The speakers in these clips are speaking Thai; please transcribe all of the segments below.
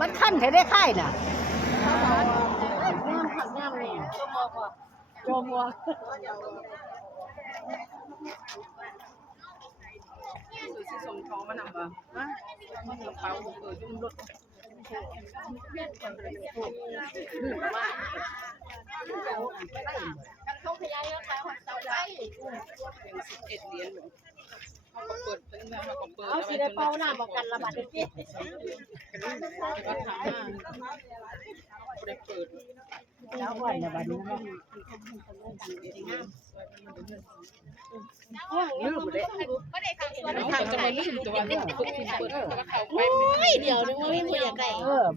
มันขั้นให้ได้ค่ายน่ะโจมัวส่งทองมาหนักป่ะมันกระเป๋ายุ่งรถลื่นมากเขาขยายแล้วค่ะเสาไฟเป็น11 เหรียญหลวงเขาก็เปิดเป็นเงินเขาก็เปิดเอาสิได้เป้าหน้าบอกกันระบาดที่ก็ถามว่าได้เปิดแล้ววันระบาดนี้ลืมเลยเขาจะมาลืมตัวนึงเปิดแล้วเขาไปเดี๋ยวนึกว่าไม่ควรอยากได้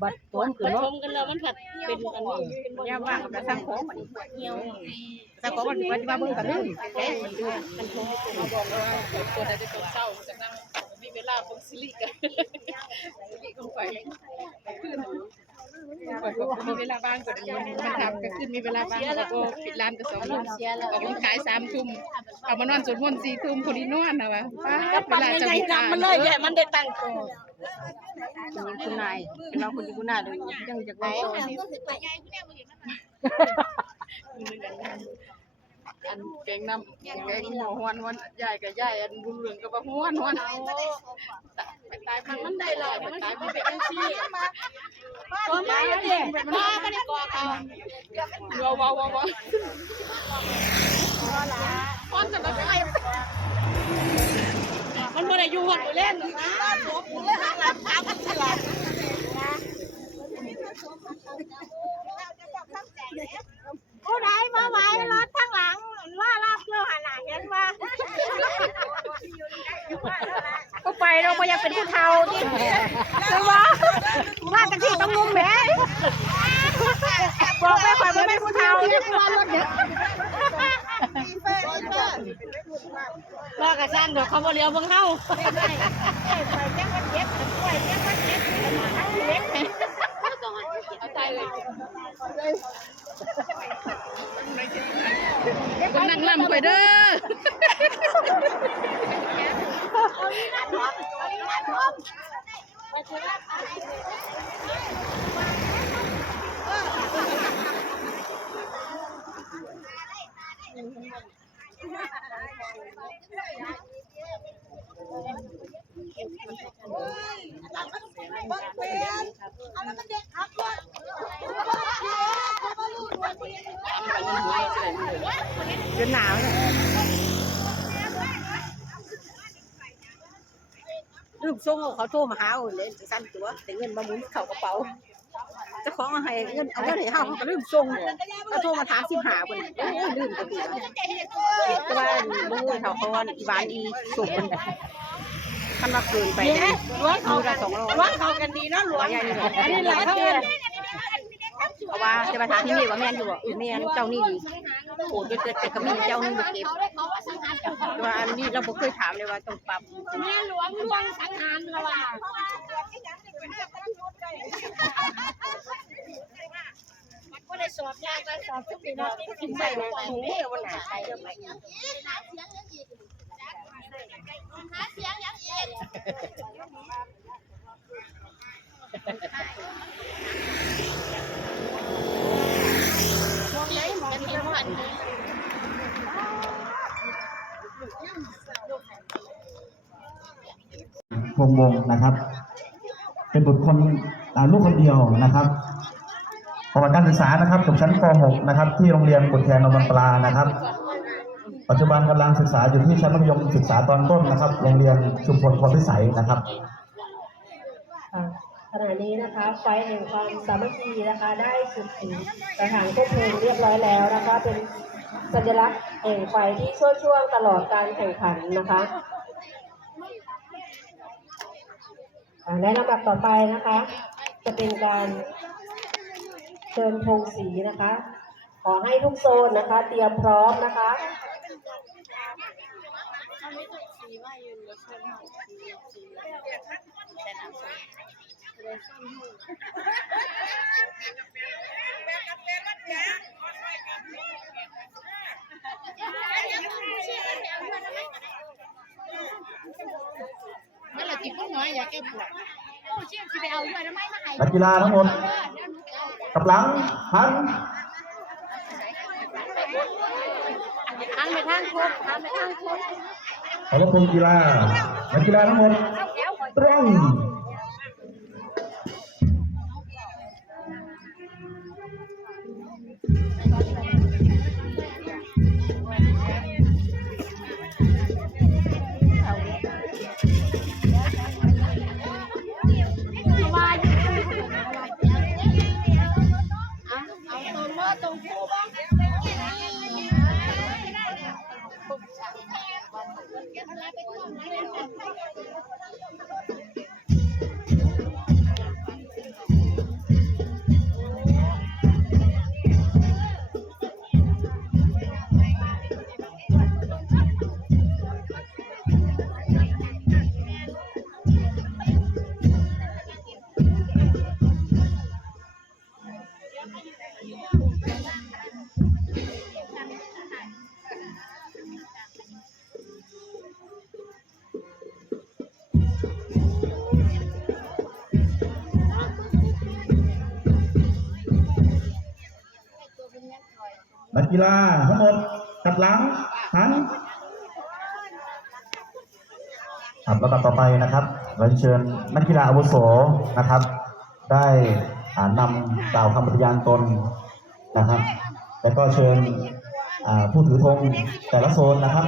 บัดต้นคือชมกันแล้วมันผัดเป็นอันนี้ย่าว่างกับสร้างของมันเหี่ยวสร้างของมันว่าเบิ่งกันลืมมันชมเขาบอกว่าเปิดได้ตอนเช้าจากนั้นมีเวลาเบิ่งซีรีส์กันซีรีส์ของไปขึ้นมีเวลาบ้างก็ดีมันทำก็ขึ้นมีเวลาบ้างแล้วก็ปิดร้านก็2 ทุ่มออกขาย3 ทุ่มเอามานอนสวดมนต์4 ทุ่มคนนี้นอนนะวะเวลาจะมีมันเลยแย่มันได้ตั้งตัวคุณนายเป็นเราคนที่คุณนายเลยยังจากไหนอันแกงน้ำแกงหัวหวนวันใหญ่กับใหญ่อันบุญเหลืองกับหวนไปตายมันได้เลยไปตายมันเป็นซี่ก็ไม่ได้มาไม่ได้กอเขาว้าวความจะมาไปมันไม่ได้อยู่หัวเล่นผู้ใดมาไว้รถทั้งหลังว่าลาบเกลือหันหน้าเห็นว่าก็ไปเราไม่อยากเป็นผู้เฒ่าที่คือว่ากันที่ต้องงุ้มแหมบอกไปก่อนว่าเป็นผู้เฒ่าที่ว่ารถเด็กว่ากระชั้นเดี๋ยวเขาบ่เลี้ยวเบิ่งเฮาคนนั่งลำไปเด้จนหนาวเลยลืมส่งเขาโทรมาหาเลยสั่นตัวแต่เงินมาหมุนเข่ากระเป๋าเจ้าของเอาให้เงินเอาเงินให้เขาก็ลืมส่งเขาโทรมาถาม15 คนลืมตัวปีแต่ว่าลุงเขาอีบ้านอีส่งมันคันมาเกินไปล้วงเขากันล้วงเขากันดีเนาะล้วงอันนี้หลายเขาเพราะว่าจะมาถามที่นี่ว่าแม่นอยู่บ่แม่นเจ้านี่ดีโอ้ยเกิดแต่ก็มีเจ้านึงบ่เก็บว่าอันนี้เราบ่เคยถามเลยว่าต้องปรับแม่หลวงสังหารละว่าก็ได้สอบยากก็สอบทุกปีนะที่กินใส่ไปนี่วันไหนใช้ไปหาเสียงยังอีกวงนะครับเป็นบุตรคนลูกคนเดียวนะครับประวัติการศึกษานะครับจบชั้นป .6 นะครับที่โรงเรียนบุตรแทนนนปลานะครับปัจจุบันกำลังศึกษาอยู่ที่ชั้นมัธยมศึกษาตอนต้นนะครับโรงเรียนชุมพลพรพิสัยนะครับขณะนี้นะคะไฟแห่งความสามัคคีนะคะได้สุดถึงกระถางควบเพลิงเรียบร้อยแล้วนะคะเป็นสัญลักษณ์แห่งไฟที่ช่วงตลอดการแข่งขันนะคะในลำดับต่อไปนะคะจะเป็นการเชิญธงสีนะคะขอให้ทุกโซนนะคะเตรียมพร้อมนะคะ นั่นแหละที่คุณหมออยากแก้ปวด นักกีฬาทั้งหมดกลับหลังหัน หันไปทางคุกหันไปทางคุก ขอบคุณกีฬานักกีฬาทั้งหมดตรง นักกีฬาทั้งหมดกลับหลังหันครับแล้วก็ต่อไปนะครับเราเชิญนักกีฬาอาวุโสนะครับ ได้นำกล่าวคำปฏิญาณตนนะครับ แล้วก็เชิญผู้ถือธงแต่ละโซนนะครับ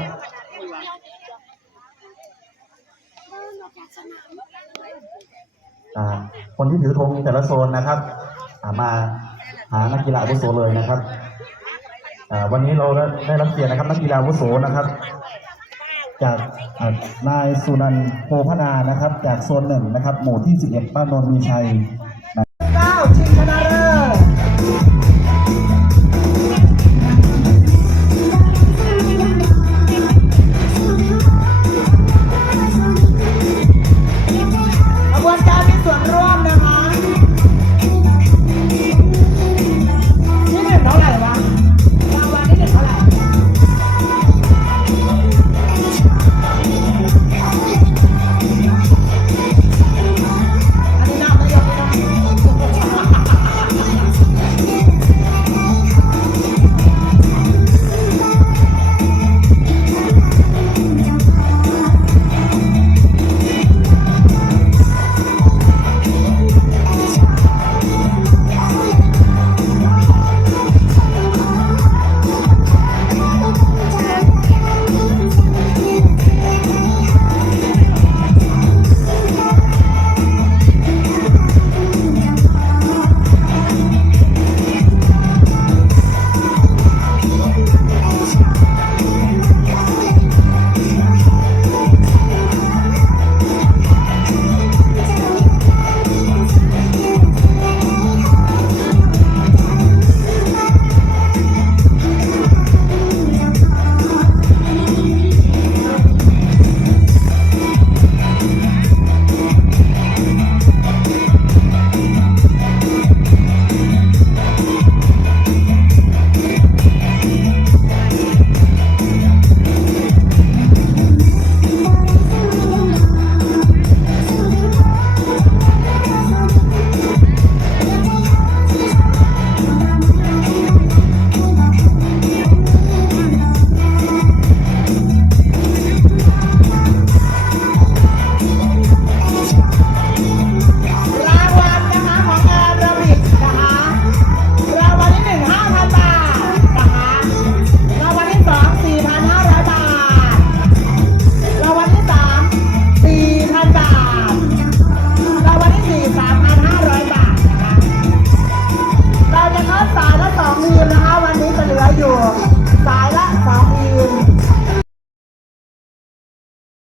คนที่ถือธงแต่ละโซนนะครับมาหานักกีฬาอาวุโสเลยนะครับวันนี้เราได้รับเกียรตินะครับนักกีฬาอาวุโสนะครับ จากนายสุนันท์โพพนานะครับจากโซน 1นะครับหมู่ที่ 11 บ้านโนนมีชัย